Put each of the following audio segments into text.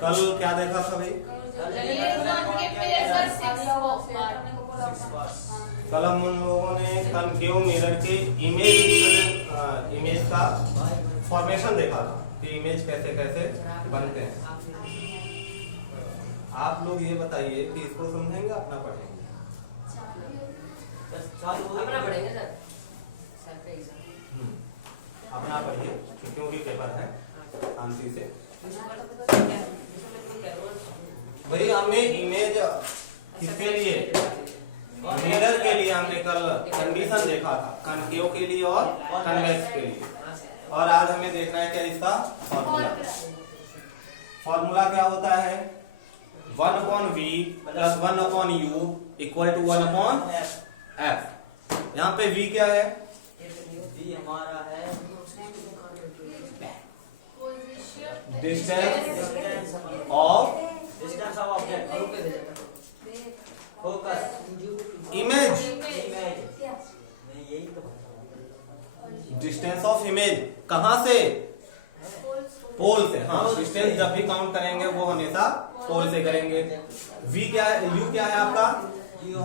कल क्या देखा था भाई? कल हम उन लोगों ने कनकेव मिरर के इमेज का फॉर्मेशन देखा था कि इमेज कैसे कैसे बनते हैं। आप लोग ये बताइए कि इसको समझेंगे अपना पढ़ेंगे? अपना पढ़ेंगे सर। अपना पढ़िए क्योंकि पेपर है, शांति से। भाई हमने इमेज किसके लिए, मिरर के लिए हमने कल कंडीशन देखा था, कनकेव के लिए और कन्वेक्स के लिए। और आज हमें देखना है क्या इसका फॉर्मूला। फॉर्मूला क्या होता है? 1/v plus 1/u equal to 1/f। यहाँ पे v क्या है? v हमारा है distance of image. Distance of image कहां से? पोल से। हाँ, डिस्टेंस जब भी काउंट करेंगे वो हमेशा पोल से करेंगे। v क्या है? u क्या है आपका?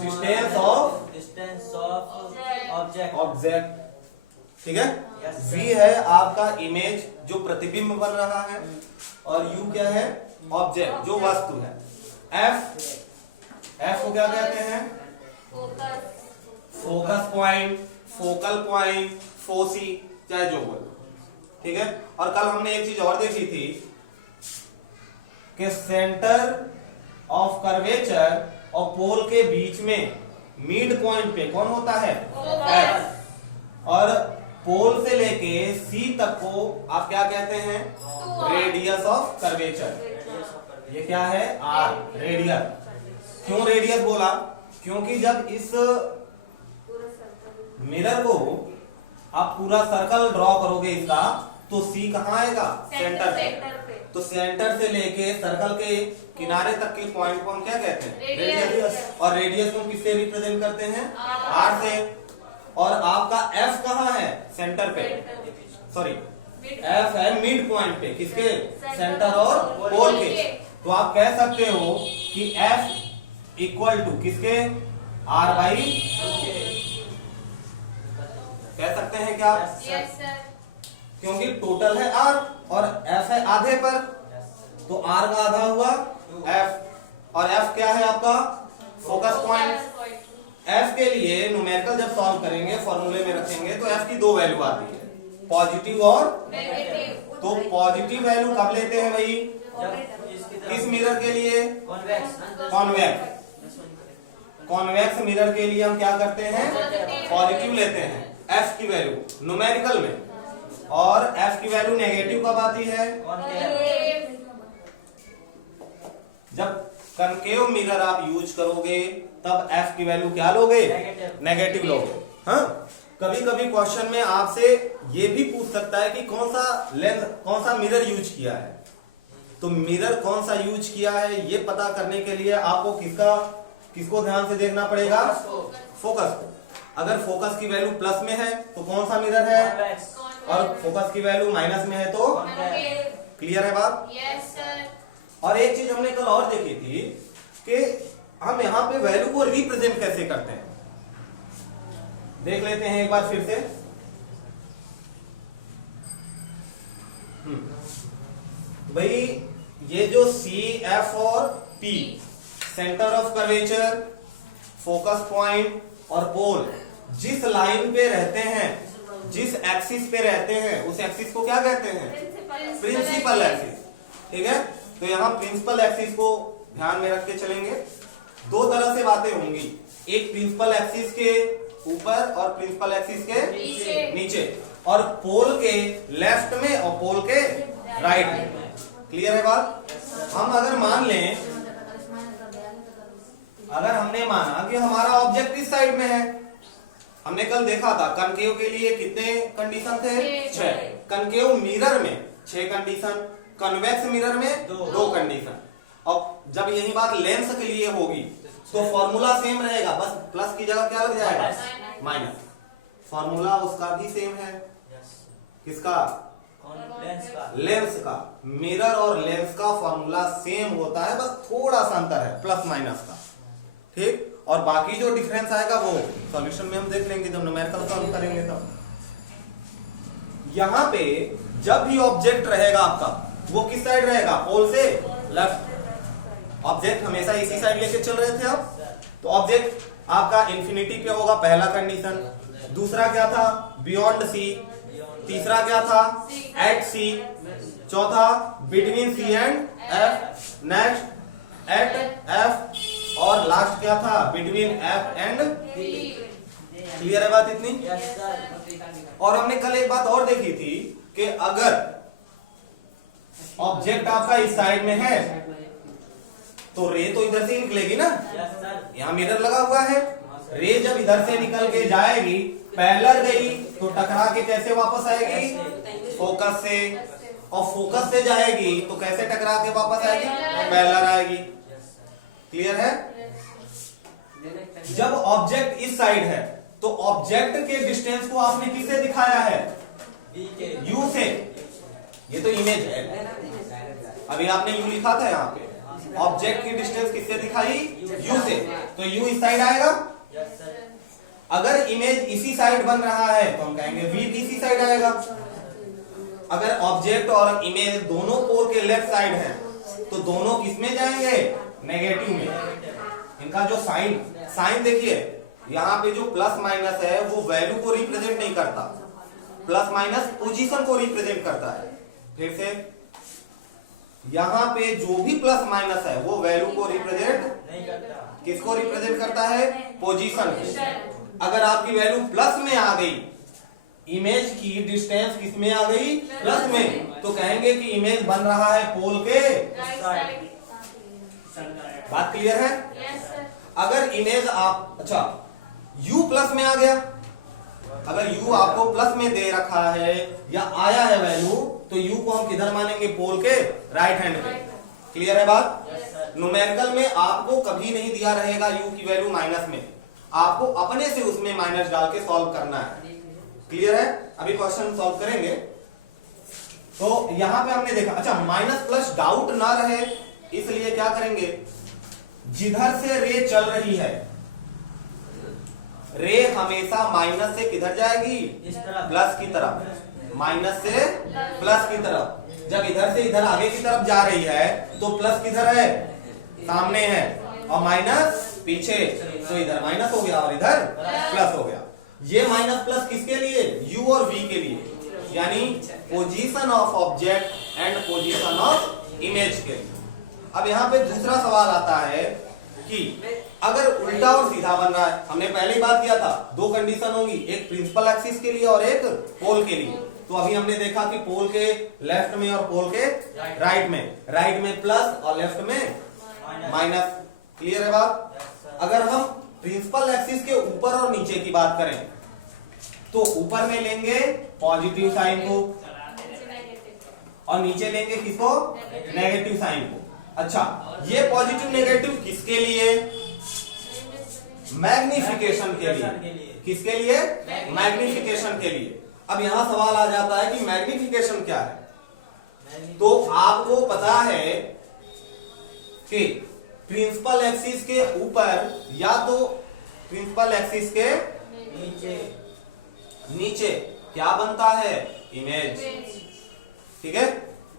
Distance of object. ठीक है। v है आपका इमेज जो प्रतिबिंब बन रहा है, और u क्या है? ऑब्जेक्ट जो वस्तु है। f को क्या कहते हैं? Focus point, focal point, foci, चाहे जो बोलो। ठीक है। और कल हमने एक चीज और देखी थी कि सेंटर ऑफ कर्वेचर और पोल के बीच में मिड पॉइंट पे कौन होता है? f। और पोल से लेके सी तक को आप क्या कहते हैं? Radius of curvature. ये क्या है? r, radius. क्यों रेडियस बोला? क्योंकि जब इस मिरर को आप पूरा सर्कल ड्रॉ करोगे इसका, तो सी कहाँ आएगा? सेंटर पे। तो सेंटर से लेके सर्कल के किनारे तक के पॉइंट को हम क्या कहते हैं? रेडियस। और रेडियस को किससे रिप्रेजेंट करते हैं? r से। और आपका f कहाँ है? सेंटर पे। सॉरी, f है मिड पॉइंट पे। किसके? सेंटर और पोल के। तो आप कह सकते हो कि f इक्वल टू किसके? r/2 कह सकते हैं क्या? Yes sir. क्योंकि टोटल है r और f है आधे पर, तो r का आधा हुआ f। और f क्या है आपका? Focus point. f के लिए न्यूमेरिकल जब सॉल्व करेंगे, फॉर्मूले में रखेंगे, तो f की दो वैल्यू आती है, पॉजिटिव और नेगेटिव। तो पॉजिटिव वैल्यू कब लेते हैं भाई? किस मिरर के लिए? कॉन्वेक्स। कॉन्वेक्स मिरर के लिए हम क्या करते हैं? पॉजिटिव लेते हैं f की वैल्यू न्यूमेरिकल में। और f की वैल्यू नेगेटिव कब आती है? जब कनकेव मिरर आप यूज करोगे तब f की वैल्यू क्या लोगे? नेगेटिव लोगे। हाँ, कभी कभी क्वेश्चन में आपसे ये भी पूछ सकता है कि कौन सा लेंथ, कौन सा मिरर यूज किया है। तो मिरर कौन सा यूज किया है ये पता करने के लिए आपको किसको ध्यान से देखना पड़ेगा? फोकस को। अगर फोकस की वैल्यू प्लस में है तो कौन सा मिरर है, और फोकस की वैल्यू माइनस में है तो? क्लियर है बात? Yes sir. और एक चीज हमने कल और देखी थी कि हम यहाँ पे वैल्यू को रिप्रेजेंट कैसे करते हैं। देख लेते हैं एक बार फिर से। भाई ये जो सी, एफ और P, centre of curvature, focus point और पोल जिस लाइन पे रहते हैं, जिस एक्सिस पे रहते हैं, उस एक्सिस को क्या कहते हैं? Principal axis. ठीक है। तो यहाँ प्रिंसिपल एक्सिस को ध्यान में रख के चलेंगे। दो तरह से बातें होंगी, एक प्रिंसिपल एक्सिस के ऊपर और प्रिंसिपल एक्सिस के नीचे, और पोल के लेफ्ट में और पोल के राइट में। क्लियर है बात? हम अगर मान लें, अगर हमने माना कि हमारा ऑब्जेक्ट इस साइड में है, हमने कल देखा था कनकेव के लिए कितने कंडीशन थे? 6। कनकेव मिरर में 6 कंडीशन, कन्वेक्स मिरर में 2 कंडीशन। और जब यही बात लेंस के लिए होगी तो फॉर्मूला सेम रहेगा, बस प्लस की जगह क्या लग जाएगा? माइनस। फॉर्मूला उसका भी सेम है। किसका? लेंस का। मिरर और लेंस का फॉर्मूला सेम होता है, बस थोड़ा सा अंतर है प्लस माइनस का, ठीक। और बाकी जो डिफरेंस आएगा वो सॉल्यूशन में हम देख लेंगे जब न्यूमेरिकल सॉल्व करेंगे तब। यहां पे जब भी ऑब्जेक्ट रहेगा आपका वो किस साइड रहेगा, पोल से लेफ्ट। ऑब्जेक्ट हमेशा इसी साइड लेके चल रहे थे आप, तो ऑब्जेक्ट आपका इंफिनिटी पे होगा, पहला कंडीशन। दूसरा क्या था, बियॉन्ड सी। तीसरा क्या था, एट सी। चौथा between C and F. Next at F. और लास्ट क्या था, बिटवीन एफ एंड। क्लियर है बात इतनी। और हमने कल एक बात और देखी थी कि अगर ऑब्जेक्ट आपका इस साइड में है तो रे तो इधर से निकलेगी ना, यहाँ मिरर लगा हुआ है। रे जब इधर से निकल के जाएगी, पैरेलल गई तो टकरा के कैसे वापस आएगी, फोकस से। और फोकस से जाएगी तो कैसे टकरा के वापस आएगी, पैरेलल आएगी। क्लियर है। जब ऑब्जेक्ट इस साइड है तो ऑब्जेक्ट के डिस्टेंस को आपने किससे दिखाया है, यू से। ये तो इमेज है, अभी आपने यू लिखा था यहाँ पे। ऑब्जेक्ट की डिस्टेंस किससे दिखाई, यू से, तो यू इस साइड आएगा। अगर इमेज इसी साइड बन रहा है तो हम कहेंगे वी भी इसी साइड आएगा। अगर ऑब्जेक्ट और इमेज दोनों पोल के लेफ्ट साइड है तो दोनों किसमें जाएंगे, नेगेटिव में। इनका जो साइन देखिए, यहाँ पे जो प्लस माइनस है वो वैल्यू को रिप्रेजेंट नहीं करता, प्लस माइनस पोजीशन को रिप्रेजेंट करता है। फिर से यहाँ पे जो भी प्लस माइनस है वो वैल्यू को रिप्रेजेंट नहीं करता, किसको रिप्रेजेंट करता है, पोजीशन। अगर आपकी वैल्यू प्लस में आ गई, इमेज की डिस्टेंस किस में आ गई, प्लस में, तो कहेंगे कि इमेज बन रहा है पोल के। बात क्लियर है। अगर इमेज आप, अच्छा u प्लस में आ गया, अगर u आपको प्लस में दे रखा है या आया है वैल्यू, तो u को हम किधर मानेंगे, पोल के राइट हैंड पे। क्लियर है बात। न्यूमेरिकल में आपको कभी नहीं दिया रहेगा u की वैल्यू माइनस में, आपको अपने से उसमें माइनस डाल के सॉल्व करना है। क्लियर है। अभी क्वेश्चन सॉल्व करेंगे। तो यहां पे हमने देखा, अच्छा माइनस प्लस डाउट ना रहे इसलिए क्या करेंगे, जिधर से रे चल रही है, रे हमेशा माइनस से किधर जाएगी, प्लस की तरफ। माइनस से प्लस की तरफ। जब इधर से इधर आगे की तरफ जा रही है तो प्लस किधर है, सामने है, और माइनस पीछे, तो इधर माइनस हो गया और इधर प्लस हो गया। ये माइनस प्लस किसके लिए, u और v के लिए, यानी position of object and position of image के लिए। अब यहाँ पे दूसरा सवाल आता है कि अगर उल्टा और सीधा बन रहा है, हमने पहले ही बात किया था, दो कंडीशन होंगी, एक प्रिंसिपल एक्सिस के लिए और एक पोल के लिए। तो अभी हमने देखा कि पोल के लेफ्ट में और पोल के राइट में प्लस और लेफ्ट में माइनस। क्लियर है बात। अगर हम प्रिंसिपल एक्सिस के ऊपर और नीचे की बात करें तो ऊपर में लेंगे पॉजिटिव साइन को और नीचे लेंगे किसको, नेगेटिव साइन को। अच्छा, ये पॉजिटिव नेगेटिव किसके लिए, मैग्निफिकेशन के लिए। किसके लिए, मैग्निफिकेशन के लिए। अब यहां सवाल आ जाता है कि मैग्निफिकेशन क्या है। तो आपको पता है कि प्रिंसिपल एक्सिस के ऊपर या तो प्रिंसिपल एक्सिस के नीचे क्या बनता है, इमेज। ठीक है।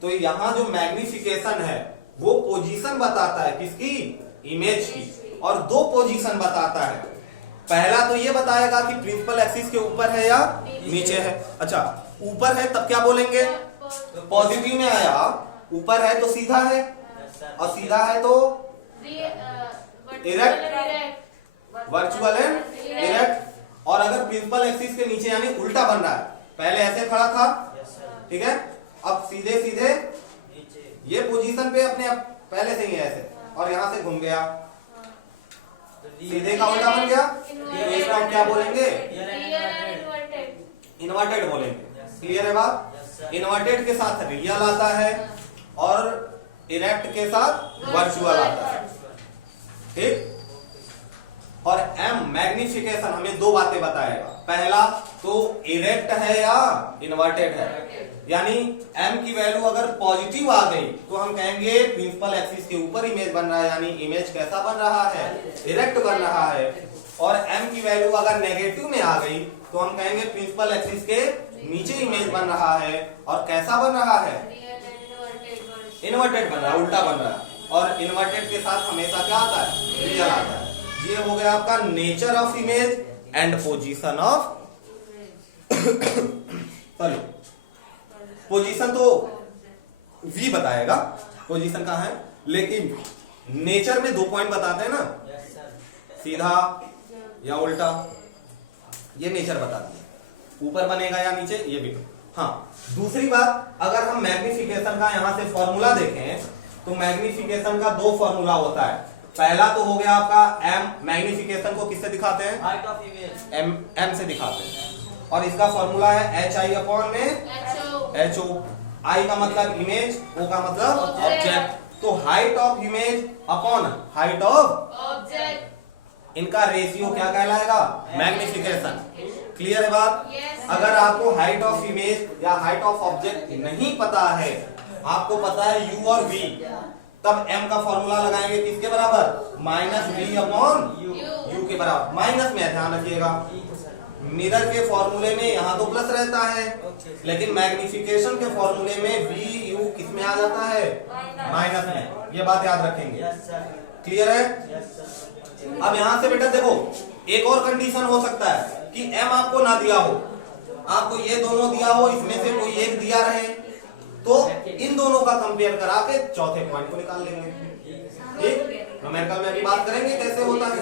तो यहां जो मैग्निफिकेशन है वो पोजीशन बताता है किसकी, इमेज की, और दो पोजीशन बताता है। पहला तो ये बताएगा कि प्रिंसिपल एक्सिस के ऊपर है या नीचे है। अच्छा, ऊपर है तब क्या बोलेंगे, पॉजिटिव में आया, ऊपर है तो सीधा है, और सीधा है तो इरेक्ट, वर्चुअल एंड इरेक्ट। और अगर प्रिंसिपल एक्सिस के नीचे यानी उल्टा बन रहा है, पहले ऐसे खड़ा था, ठीक है, अब सीधे सीधे ये पोजीशन पे अपने पहले से ही ऐसे, और यहां से घूम गया, सीधे का उल्टा बन गया, तो इसको हम क्या बोलेंगे, इन्वर्टेड बोलेंगे। क्लियर है बात। इन्वर्टेड के साथ रियल आता है और इरेक्ट के साथ वर्चुअल आता है। ठीक। और एम मैग्निफिकेशन हमें दो बातें बताएगा, पहला तो इरेक्ट है या इन्वर्टेड है, यानी m की वैल्यू अगर पॉजिटिव आ गई तो हम कहेंगे प्रिंसिपल एक्सिस के ऊपर इमेज बन रहा है, यानी इमेज कैसा बन रहा है, इरेक्ट बन रहा है। और m की वैल्यू अगर नेगेटिव में आ गई तो हम कहेंगे प्रिंसिपल एक्सिस के नीचे इमेज बन रहा है, और कैसा बन रहा है, इन्वर्टेड बन रहा है, उल्टा बन रहा है। और इन्वर्टेड के साथ हमेशा क्या आता है, रियल आता है। ये हो गया आपका nature of image and position of sorry position तो V बताएगा पोजीशन कहाँ है, लेकिन नेचर में 2 पॉइंट बताते हैं ना, सीधा या उल्टा, ये नेचर बताती है, ऊपर बनेगा या नीचे, ये भी। हाँ, दूसरी बात, अगर हम मैग्निफिकेशन का यहां से फॉर्मूला देखें तो मैग्निफिकेशन का 2 फॉर्मूला होता है। पहला तो हो गया आपका m, मैग्निफिकेशन को किससे दिखाते हैं, हाइट ऑफ इमेज m से दिखाते हैं, और इसका फॉर्मूला है HI अपॉन में HO। I का मतलब इमेज, O का मतलब ऑब्जेक्ट। तो height of image upon height of object, इनका रेशियो क्या कहलाएगा, मैग्निफिकेशन। क्लियर है बात? अगर आपको हाइट ऑफ इमेज या हाइट ऑफ ऑब्जेक्ट नहीं पता है, आपको पता है U और V, तब m का फॉर्मूला लगाएंगे किसके बराबर, -v अपॉन u के बराबर। माइनस में ध्यान रखिएगा, मिरर के फॉर्मूले में यहाँ तो प्लस रहता है, लेकिन मैग्निफिकेशन के फॉर्मूले में v u किस में आ जाता है, माइनस में। ये बात याद रखेंगे। क्लियर है? अब यहाँ से बेटा देखो, एक और कंडीशन हो सकता है कि m आपको ना दिया हो, आपको ये दोनों दिया हो, इसमें से कोई एक दिया रहे, तो इन दोनों का कंपेयर करा के चौथे पॉइंट को निकाल लेंगे। ठीक, न्यूमेरिकल में अभी बात करेंगे कैसे होता है।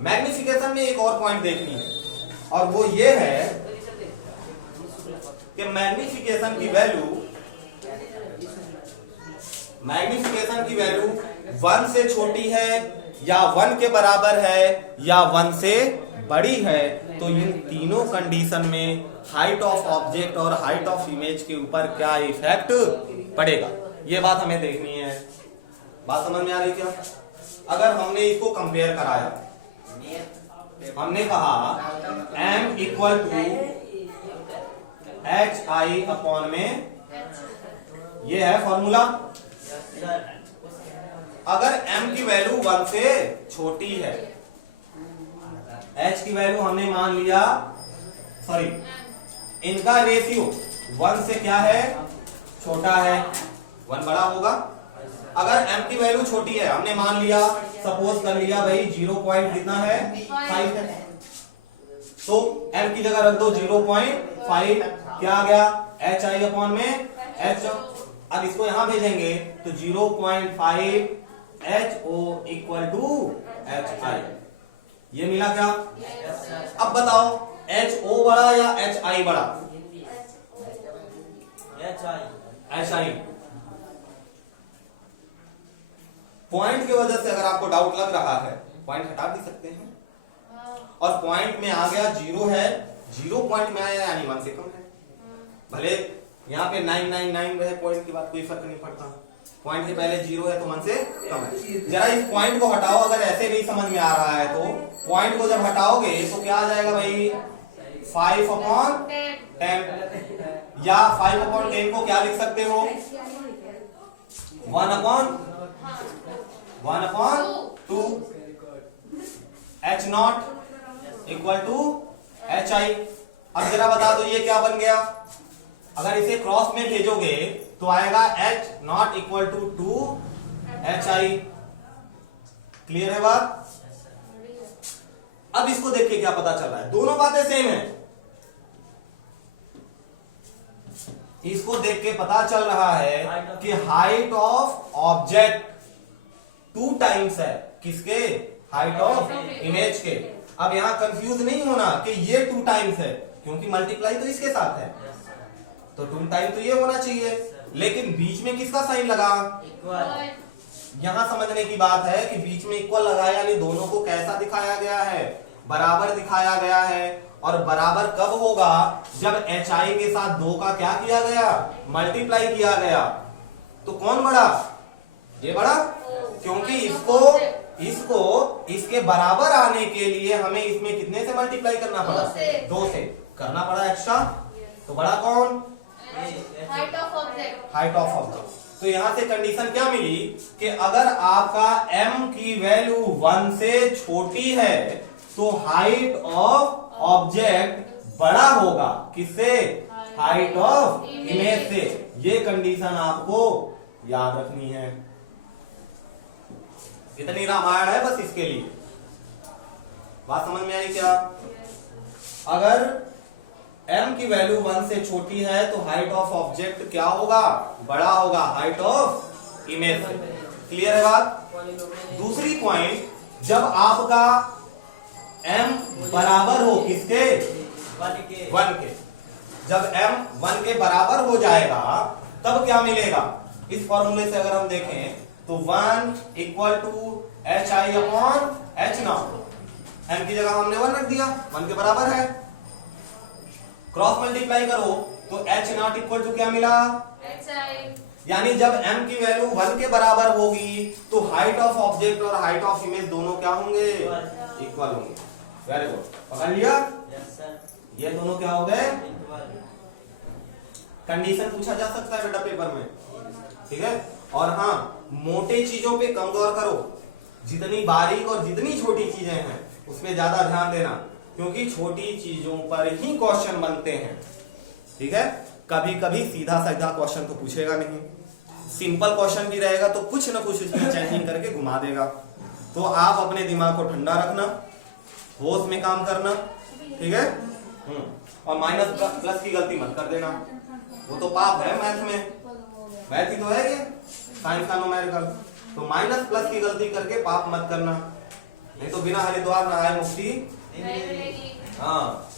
मैग्निफिकेशन में एक और पॉइंट देखनी है, और वो ये है कि मैग्निफिकेशन की वैल्यू 1 से छोटी है या 1 के बराबर है या 1 से बड़ी है, तो इन तीनों कंडीशन में हाइट ऑफ ऑब्जेक्ट और हाइट ऑफ इमेज के ऊपर क्या इफेक्ट पड़ेगा, ये बात हमें देखनी है। बात समझ में आ रही क्या? अगर हमने इसको कंपेयर कराया, हमने कहा m equal to HI upon में, ये है फॉर्मूला। अगर m की वैल्यू 1 से छोटी है, h की वैल्यू हमने मान लिया, सॉरी, इनका रेशियो 1 से क्या है, छोटा है, 1 बड़ा होगा। अगर m की वैल्यू छोटी है, हमने मान लिया, सपोज कर लिया भाई 0 पॉइंट कितना है, 5 है, तो m की जगह रख दो 0.5, क्या आ गया, HI अपॉन में h। अब इसको यहां भेजेंगे तो 0.5 HO इक्वल टू HI, ये मिला क्या? अब बताओ HO बड़ा या HI बड़ा, HI। पॉइंट की वजह से अगर आपको डाउट लग रहा है, पॉइंट हटा भी सकते हैं, और पॉइंट में आ गया 0 है, 0 पॉइंट में आया यानी 1 से कम है, भले यहाँ पे 999 रहे, पॉइंट की बात कोई फर्क नहीं पड़ता, पॉइंट के पहले 0 है तो 1 से कम है। जरा इस पॉइंट को हटाओ, अगर ऐसे नहीं समझ में आ रहा है तो पॉइंट को जब हटाओगे तो क्या आ जाएगा भाई, 5 अपॉन 10, या 5 अपॉन 10 को क्या लिख सकते हो, 1 upon 2 H not equal to HI। अब जरा बता दो ये क्या बन गया, अगर इसे क्रॉस में भेजोगे तो आएगा H not equal to 2 HI। Clear है बात? अब इसको देख के क्या पता चल रहा है, दोनों बातें सेम है। इसको देख के पता चल रहा है कि हाइट ऑफ ऑब्जेक्ट 2 टाइम्स है, किसके, हाइट ऑफ इमेज के। अब यहां कंफ्यूज नहीं होना कि ये 2 टाइम्स है, क्योंकि मल्टीप्लाई तो इसके साथ है, तो 2 टाइम तो ये होना चाहिए, लेकिन बीच में किसका साइन लगा, यहां समझने की बात है कि बीच में इक्वल लगाया, यानी दोनों को कैसा दिखाया गया है, बराबर दिखाया गया है। और बराबर कब होगा, जब HI के साथ 2 का क्या किया गया, मल्टीप्लाई किया गया। तो कौन बड़ा, ये बड़ा, क्योंकि इसको इसके बराबर आने के लिए हमें इसमें कितने से मल्टीप्लाई करना पड़ा, 2 से करना पड़ा एक्स्ट्रा, तो बड़ा कौन, height of object. Height of object. तो यहां से कंडीशन क्या मिली कि अगर आपका m की वैल्यू 1 से छोटी है तो हाइट ऑफ ऑब्जेक्ट बड़ा होगा। किससे? हाइट ऑफ इमेज से। ये कंडीशन आपको याद रखनी है। इतनी रामायण है बस इसके लिए। बात समझ में आई क्या? अगर m की वैल्यू 1 से छोटी है तो हाइट ऑफ ऑब्जेक्ट क्या होगा? बड़ा होगा हाइट ऑफ इमेज से। क्लियर है बात? दूसरी पॉइंट, जब आपका m बराबर हो किसके? 1 के। जब m 1 के बराबर हो जाएगा तब क्या मिलेगा? इस फॉर्मूले से अगर हम देखें तो 1 equal to H I upon H not. m की जगह हमने 1 रख दिया, 1 के बराबर है। क्रॉस मल्टीप्लाई करो तो एच नॉट इक्वल टू क्या मिला? यानी जब m की वैल्यू 1 के बराबर होगी तो हाइट ऑफ ऑब्जेक्ट और हाइट ऑफ इमेज दोनों क्या होंगे? इक्वल होंगे। वेरी गुड, पकड़ लिया? ये दोनों क्या हो गए? कंडीशन पूछा जा सकता है बेटा पेपर में, ठीक है। और हाँ, मोटे चीजों पे कम गौर करो, जितनी बारीक और जितनी छोटी चीजें हैं उस पर ज्यादा ध्यान देना, क्योंकि छोटी चीजों पर ही क्वेश्चन बनते हैं, ठीक है। कभी कभी सीधा सीधा क्वेश्चन तो पूछेगा नहीं, सिंपल क्वेश्चन भी रहेगा तो कुछ ना कुछ इसमें चेंजिंग करके घुमा देगा। तो आप अपने दिमाग को ठंडा रखना, होश में काम करना, ठीक है। और माइनस प्लस की गलती मत कर देना, वो तो पाप है मैथ में। मैथ ही तो है ये, साइंस का न्यूमेरिकल। तो माइनस प्लस की गलती करके पाप मत करना, नहीं तो बिना हरिद्वार नहाए मुक्ति। हाँ,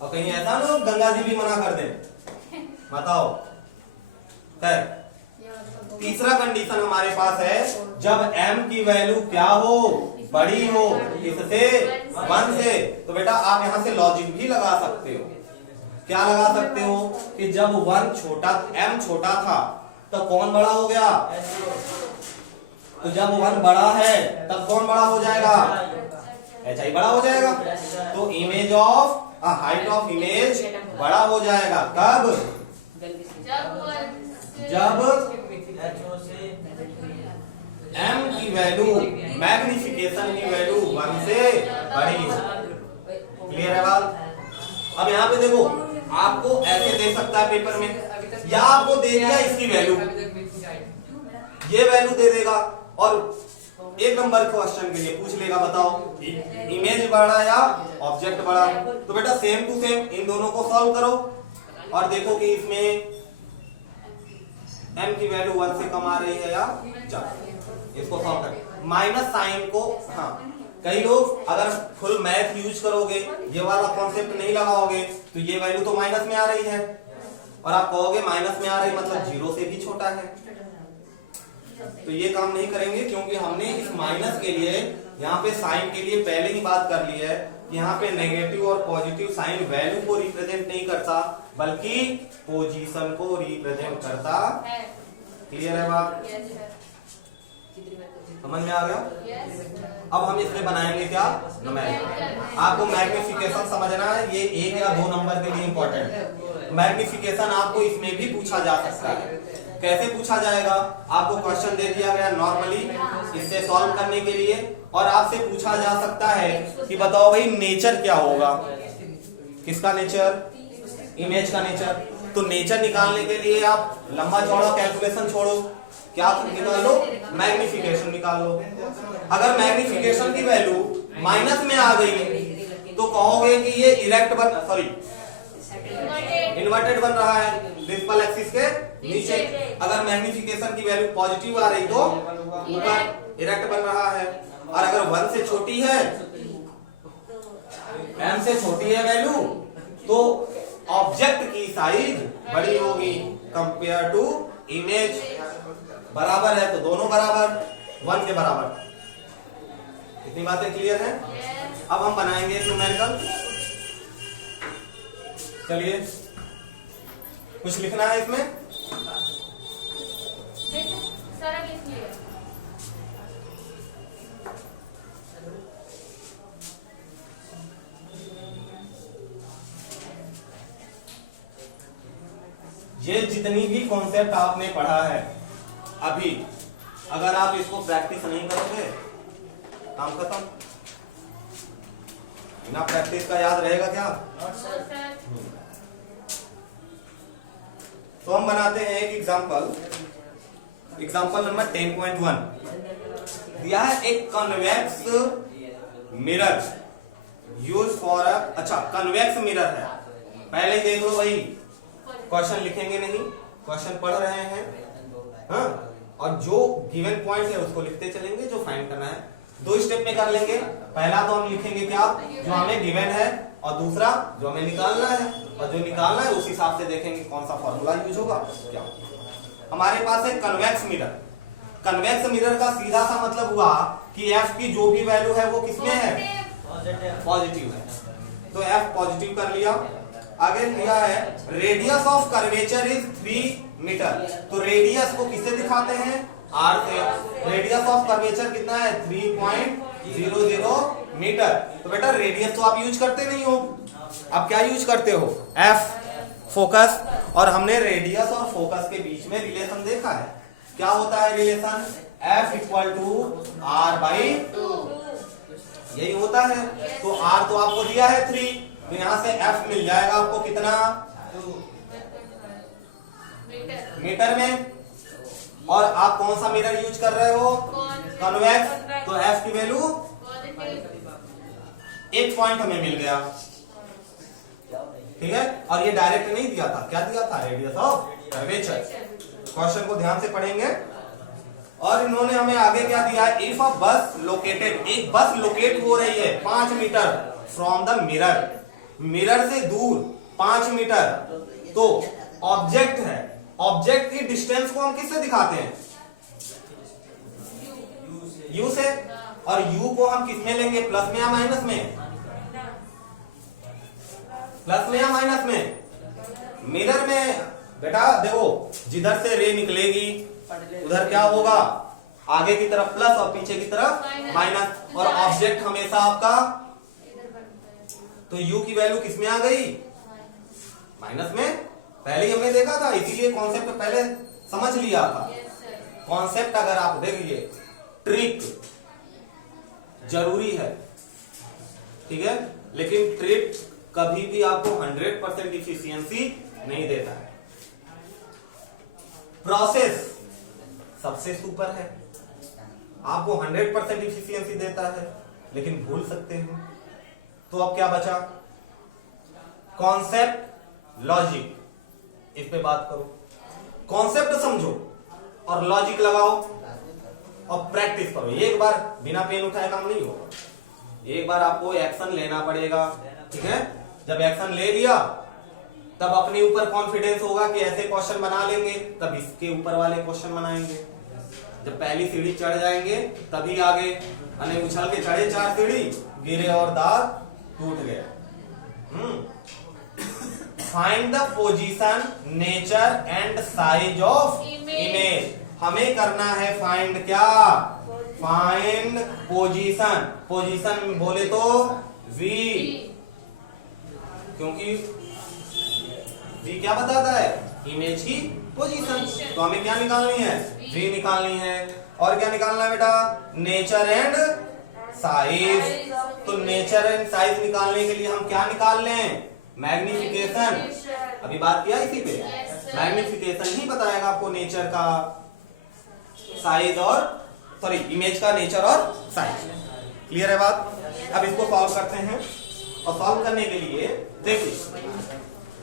और कहीं ऐसा ना गंगा जी भी मना कर दें, बताओ। खैर, तीसरा कंडीशन हमारे पास है, जब m की वैल्यू क्या हो? बड़ी हो। किससे? 1 से। तो बेटा आप यहां से लॉजिक भी लगा सकते हो। क्या लगा सकते हो कि जब m छोटा था तब कौन बड़ा हो गया? तो जब 1 बड़ा है तब कौन बड़ा हो जाएगा? hi बड़ा हो जाएगा। तो image of height of image बड़ा हो जाएगा। कब? जब m की वैल्यू, मैग्निफिकेशन की वैल्यू 1 से बड़ी हो। क्लियर है बात? अब यहाँ पे देखो, आपको ऐसे दे सकता है पेपर में, या आपको दे दिया इसकी वैल्यू, ये वैल्यू दे देगा और एक नंबर क्वेश्चन के लिए पूछ लेगा, बताओ इमेज बड़ा या ऑब्जेक्ट बड़ा। तो बेटा सेम टू सेम इन दोनों को सॉल्व करो और देखो कि इसमें m की वैल्यू 1 से कम आ रही है या ज्यादा। इसको सॉल्व कर, माइनस साइन को, हाँ कई लोग अगर फुल मैथ यूज करोगे, ये वाला कॉन्सेप्ट नहीं लगाओगे, तो ये वैल्यू तो माइनस में आ रही है और आप कहोगे माइनस में आ रही मतलब 0 से भी छोटा है। तो ये काम नहीं करेंगे, क्योंकि हमने इस माइनस के लिए यहाँ पे साइन के लिए पहले ही बात कर ली है। यहाँ पे नेगेटिव और पॉजिटिव साइन वैल्यू को रिप्रेजेंट नहीं करता, बल्कि पोजीशन को रिप्रेजेंट करता। क्लियर है बात? समझ में आ गया? अब हम इसमें बनाएंगे क्या? न्यूमेरिकल। आपको मैग्निफिकेशन समझना है, ये 1 या 2 नंबर के लिए इंपॉर्टेंट है। मैग्निफिकेशन आपको इसमें भी पूछा जा सकता है। कैसे पूछा जाएगा? आपको क्वेश्चन दे दिया गया नॉर्मली, इससे सॉल्व करने के लिए, और आपसे पूछा जा सकता है कि बताओ भाई नेचर क्या होगा। किसका नेचर? इमेज का नेचर। तो नेचर निकालने के लिए आप लंबा चौड़ा कैलकुलेशन छोड़ो, क्या निकाल लो? मैग्निफिकेशन निकाल लो। अगर मैग्निफिकेशन की वैल्यू माइनस में आ गई तो कहोगे कि ये इन्वर्टेड बन रहा है प्रिंसिपल एक्सिस के नीचे। अगर मैग्निफिकेशन की वैल्यू पॉजिटिव आ रही तो ऊपर इरेक्ट बन रहा है। और अगर 1 से छोटी है, m से छोटी है वैल्यू, तो ऑब्जेक्ट की साइज बड़ी होगी कंपेयर टू इमेज। बराबर है तो दोनों बराबर, 1 के बराबर। इतनी बातें क्लियर हैं? अब हम बनाएंगे न्यूमेरिकल। चलिए, कुछ लिखना है इसमें? सारा लिख लिया। ये जितनी भी कॉन्सेप्ट आपने पढ़ा है अभी, अगर आप इसको प्रैक्टिस नहीं करोगे काम खत्म। बिना प्रैक्टिस का याद रहेगा क्या? तो हम बनाते हैं एक एग्जांपल नंबर 10.1 दिया है। एक कन्वेक्स मिरर यूज फॉर अच्छा कन्वेक्स मिरर है। पहले देख लो भाई, क्वेश्चन लिखेंगे नहीं, क्वेश्चन पढ़ रहे हैं हाँ? और जो गिवन पॉइंट है उसको लिखते चलेंगे, जो फाइंड करना है 2 स्टेप में कर लेंगे। पहला तो हम लिखेंगे क्या, जो हमें गिवन है, और दूसरा जो हमें निकालना है, और जो निकालना है उस हिसाब से देखेंगे कौन सा फॉर्मूला यूज होगा क्या। हमारे पास है कन्वेक्स मिरर। कन्वेक्स मिरर का सीधा सा मतलब हुआ कि एफ की जो भी वैल्यू है वो किसमें है, पॉजिटिव है, तो एफ पॉजिटिव कर लिया। आगे लिया है radius of curvature is 3 metre. तो रेडियस को किससे दिखाते हैं, आर से। रेडियस ऑफ कर्वेचर कितना है, 3.00 मीटर। तो बेटा रेडियस तो आप यूज करते नहीं हो, आप क्या यूज करते हो, एफ फोकस। और हमने रेडियस और फोकस के बीच में रिलेशन देखा है, क्या होता है relation, F equal to R by 2, यही होता है। तो आर तो आपको दिया है 3, तो यहां से एफ मिल जाएगा आपको कितना, 2 मीटर में। और आप कौन सा मिरर यूज कर रहे हो, कन्वेक्स, तो एफ की वैल्यू 1 पॉइंट हमें मिल गया, ठीक है। और ये डायरेक्ट नहीं दिया था, क्या दिया था, रेडियस ऑफ कर्वेचर। क्वेश्चन को ध्यान से पढ़ेंगे। और इन्होंने हमें आगे क्या दिया है, इफ अ बस लोकेटेड, एक बस लोकेट हो रही है 5 metre from the mirror, mirror से दूर 5 मीटर, तो ऑब्जेक्ट है, ऑब्जेक्ट की डिस्टेंस को हम किससे दिखाते हैं, यू से। और यू को हम किसमें लेंगे, प्लस में या माइनस में, प्लस में या माइनस में, मिरर में। बेटा देखो जिधर से रे निकलेगी उधर क्या होगा, आगे की तरफ प्लस और पीछे की तरफ माइनस। और ऑब्जेक्ट हमेशा आपका, तो u की वैल्यू किसमें आ गई, माइनस में। पहले ही हमने देखा था, इसीलिए कॉन्सेप्ट पहले समझ लिया था। कॉन्सेप्ट अगर आप देखिए, ट्रिक जरूरी है, ठीक है, लेकिन ट्रिक कभी भी आपको 100% इफिशियंसी नहीं देता है। प्रोसेस सबसे सुपर है, आपको 100% इफिशियंसी देता है, लेकिन भूल सकते हैं। तो अब क्या बचा, कॉन्सेप्ट लॉजिक, इस पे बात करो। कॉन्सेप्ट समझो और लॉजिक लगाओ और प्रैक्टिस करो। एक बार बिना पेन उठाए काम नहीं होगा, एक बार आपको एक्शन लेना पड़ेगा, ठीक है। जब एक्शन ले लिया तब अपने ऊपर कॉन्फिडेंस होगा कि ऐसे क्वेश्चन बना लेंगे, तब इसके ऊपर वाले क्वेश्चन बनाएंगे। जब पहली सीढ़ी चढ़ जाएंगे तभी आगे, अने उछल के चढ़े 4 सीढ़ी, गिरे और दांत टूट गया। Find the position, nature and size of image. हमें करना है फाइंड क्या, फाइंड पोजीशन। पोजीशन बोले तो v, क्योंकि v क्या बताता है, इमेज की पोजीशन। तो हमें क्या निकालनी है, v निकालनी है। और क्या निकालना है बेटा, नेचर एंड साइज। तो नेचर एंड साइज निकालने के लिए हम क्या निकाल लें, मैग्निफिकेशन। अभी बात किया इसी पे, मैग्निफिकेशन ही बताएगा आपको नेचर का, साइज और सॉरी इमेज का नेचर और साइज। क्लियर है बात। अब इसको सॉल्व करते हैं, और सॉल्व करने के लिए देखिए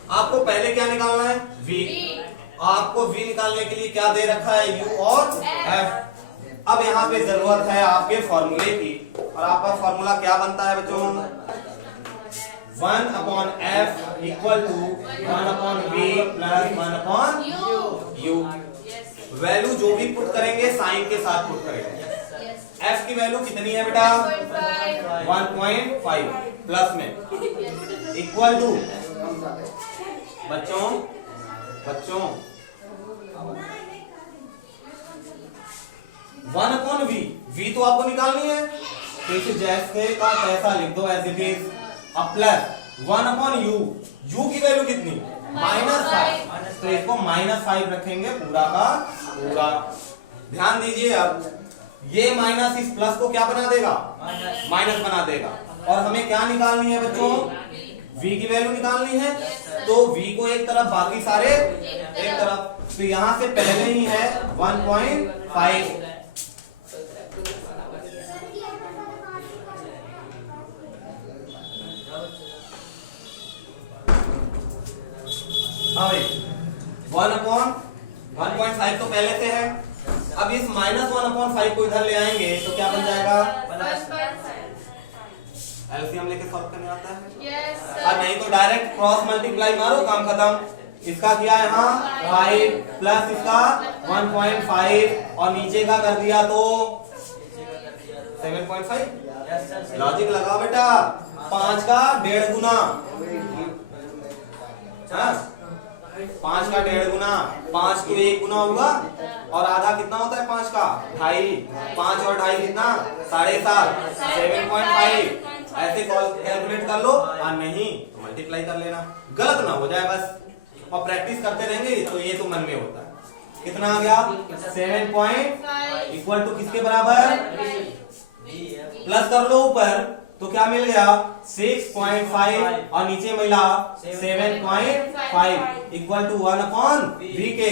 आपको पहले क्या निकालना है, v। आपको v निकालने के लिए क्या दे रखा है, u और f। अब यहाँ पे जरूरत है आपके फॉर्मूले की, और आपका फॉर्मूला क्या बनता है बच्चों, 1/f equal to 1/v plus 1/u। Value जो भी पुट करेंगे साइन के साथ पुट करेंगे। f की वैल्यू कितनी है बेटा, 1.5 प्लस में इक्वल टू, बच्चों 1/v, v तो आपको निकालनी है, तो इसे जैसे का तैसा लिख दो एज इट इज। अब प्लस 1/u, u की वैल्यू कितनी, -5, तो इसको -5 रखेंगे पूरा का पूरा। ध्यान दीजिए, अब ये माइनस इस प्लस को क्या बना देगा, माइनस बना देगा। और हमें क्या निकालनी है बच्चों, v की वैल्यू निकालनी है। तो v को एक तरफ, बाकी सारे एक तरफ। तो यहां से पहले ही है 1.5। हाँ भाई, 1/1.5 तो पहले से है। अब इस -1/5 को इधर ले आएंगे तो क्या बन जाएगा, एलसीएम लेके सॉल्व करने आता है। और नहीं तो डायरेक्ट क्रॉस मल्टीप्लाई मारो, काम खत्म। इसका किया यहाँ 5 प्लस इसका 1.5 और नीचे का कर दिया तो 7.5। लॉजिक लगाओ बेटा, 5 का 1.5 गुना, 5 का 1.5 गुना, 5 को 1 गुना हुआ और आधा कितना होता है 5 का 2.5, 5 और 2.5 कितना 7.5, 7.5। ऐसे कैलकुलेट कर लो, और नहीं तो मल्टीप्लाई कर लेना, गलत ना हो जाए बस। और प्रैक्टिस करते रहेंगे तो ये तो मन में होता है। कितना आ गया 7 इक्वल टू किसके बराबर, प्लस कर लो ऊपर तो क्या मिल गया 6.5 और नीचे मिला 7.5 इक्वल टू 1/v के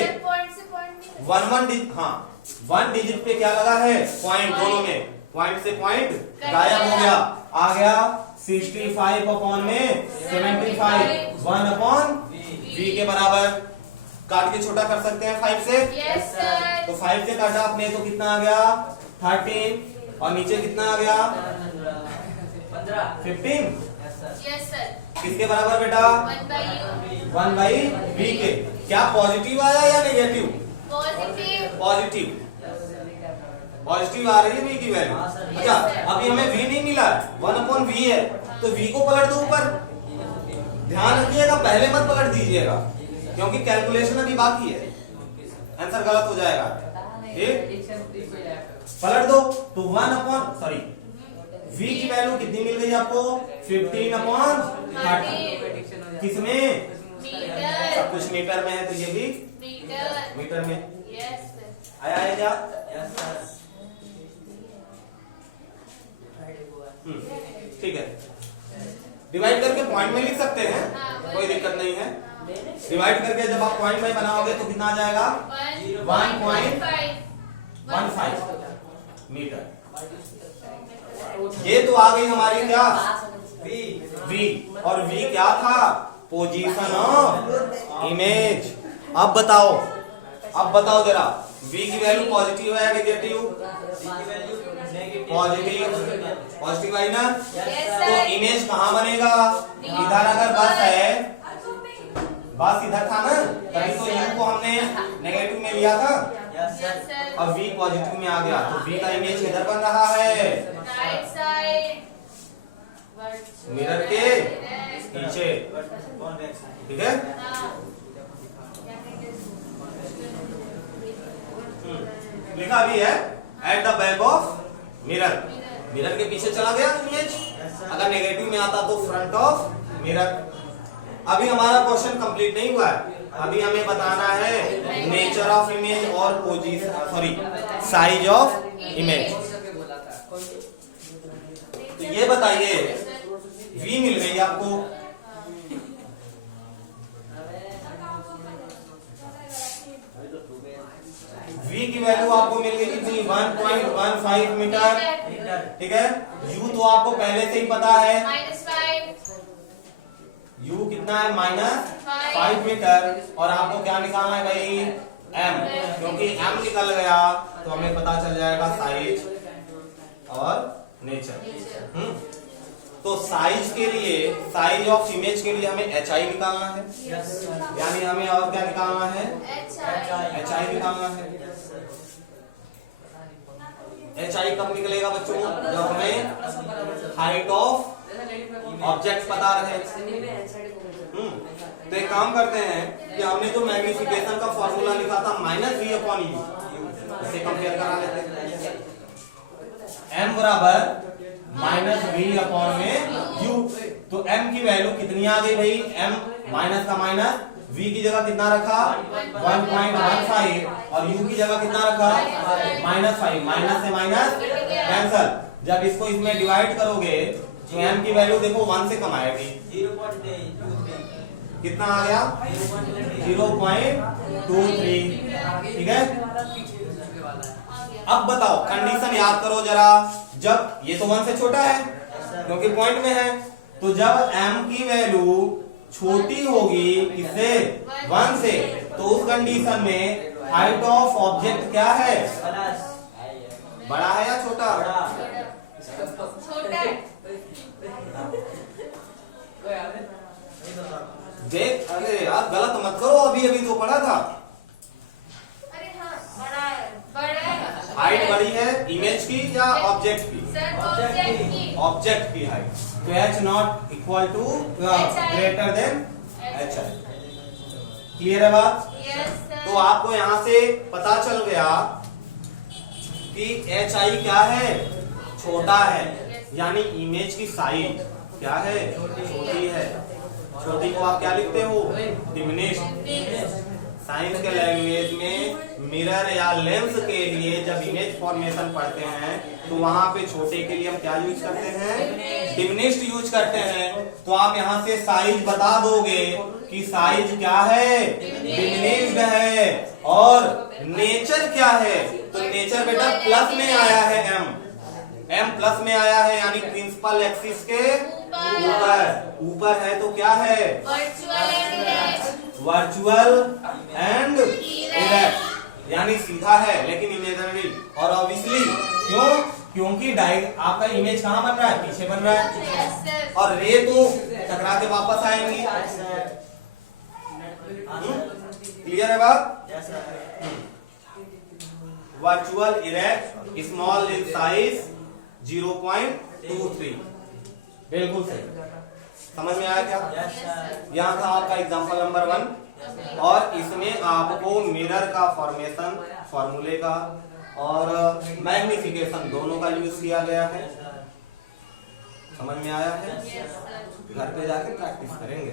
1 डिजिट पे क्या लगा है पॉइंट, दोनों में पॉइंट से पॉइंट गायब हो गया, आ गया 65 में 75 1/v के बराबर। काट के छोटा कर सकते हैं 5 से। तो 5 से काटा आपने तो कितना आ गया 13 और नीचे कितना आ गया 15। किसके बराबर बेटा 1/v के। क्या पॉजिटिव आया या नेगेटिव, पॉजिटिव आ रही है v की वैल्यू। अच्छा, अभी हमें v नहीं मिला, 1/v है, तो v को पलट दो ऊपर। ध्यान रखिएगा, पहले मत पलट दीजिएगा क्योंकि कैलकुलेशन अभी बाकी है, आंसर गलत हो जाएगा। पलट दो तो v की वैल्यू कितनी मिल गई आपको 15/30। किसमें, सब कुछ मीटर में है तो ये भी मीटर में आया है क्या। ठीक है, डिवाइड करके पॉइंट में लिख सकते हैं, कोई दिक्कत नहीं है। डिवाइड करके जब आप पॉइंट में बनाओगे तो कितना आ जाएगा 1.15 मीटर। ये तो आ गई हमारी क्या v, और v क्या था पोजीशन ऑफ इमेज। अब बताओ जरा v की वैल्यू पॉजिटिव है या नेगेटिव, पॉजिटिव आई ना। तो इमेज कहाँ बनेगा, इधर अगर बस है, बस इधर था ना, तभी तो u को हमने नेगेटिव में लिया था। अब v पॉजिटिव में आ गया तो v का इमेज इधर बन रहा है मिरर के पीछे। ठीक है, लिखा भी है at the back of mirror, mirror के पीछे चला गया इमेज। अगर नेगेटिव में आता तो फ्रंट ऑफ मिरर। अभी हमारा क्वेश्चन कंप्लीट नहीं हुआ है, अभी हमें बताना है नेचर ऑफ इमेज और साइज ऑफ इमेज। तो ये बताइए v मिल गई आपको, v की वैल्यू आपको मिल गई कितनी 1.15 मीटर। ठीक है, u तो आपको पहले से ही पता है, u कितना है -5 मीटर। और आपको क्या निकालना है भाई m, क्योंकि m निकल गया तो हमें पता चल जाएगा साइज और नेचर। तो साइज के लिए, साइज ऑफ इमेज के लिए हमें hi निकालना है, यानी हमें और क्या निकालना है hi निकालना है। hi कब निकलेगा बच्चों, जब हमें हाइट ऑफ ऑब्जेक्ट पता रहे। तो एक काम करते हैं कि हमने जो मैग्निफिकेशन का फॉर्मूला लिखा था -v/u, इसे कंपेयर करा लेते हैं। m बराबर -v/u, तो m की वैल्यू कितनी आ गई भाई, m माइनस का माइनस v की जगह कितना रखा 1.15 और u की जगह कितना रखा -5। माइनस से माइनस कैंसल। जब इसको इसमें डिवाइड करोगे तो m की वैल्यू देखो 1 से कम आएगी। 0.23 कितना आ गया 0.23। ठीक है, अब बताओ कंडीशन याद करो जरा। जब ये तो 1 से छोटा है क्योंकि पॉइंट में है, तो जब m की वैल्यू छोटी होगी किससे 1 से, तो उस कंडीशन में हाइट ऑफ ऑब्जेक्ट क्या है, प्लस बड़ा है या छोटा? छोटा है। देख, अरे यार गलत मत करो, अभी अभी तो पढ़ा था। अरे हाँ, बड़ा है। बड़ा है। हाइट बड़ी है इमेज की या ऑब्जेक्ट की? सर ऑब्जेक्ट की। ऑब्जेक्ट की हाइट। तो h not equal to greater than h I. Clear है बात? Yes sir. तो आपको यहाँ से पता चल गया कि h आई क्या है, छोटा है, यानी इमेज की साइज क्या है, छोटी है। छोटी को आप क्या लिखते हो, डिमिनिश्ड। साइंस के लैंग्वेज में मिरर या लेंस के लिए जब इमेज फॉर्मेशन पढ़ते हैं तो वहां पे छोटे के लिए हम क्या यूज करते हैं, डिमिनिश्ड यूज करते हैं। तो आप यहाँ से साइज बता दोगे कि साइज क्या है, डिमिनिश्ड है। और नेचर क्या है, तो नेचर बेटा प्लस में आया है, m प्लस में आया है, यानी प्रिंसिपल एक्सिस के ऊपर है। तो क्या है, वर्चुअल एंड इरेक्ट, यानी सीधा है लेकिन इमेजिनरी। और ऑब्वियसली क्यों, क्योंकि आपका इमेज कहाँ बन रहा है, पीछे बन रहा है, और रे तो टकरा के वापस आएंगी। क्लियर है बात? Virtual erect, small in size 0.23। बिल्कुल सही, समझ में आया क्या? यहाँ था आपका एग्जांपल नंबर 1, और इसमें आपको मिरर का फॉर्मेशन, फॉर्मूले का और मैग्निफिकेशन दोनों का यूज किया गया है। समझ में आया है? घर पे जाके प्रैक्टिस करेंगे।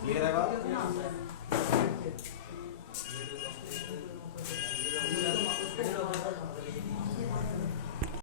क्लियर है बात?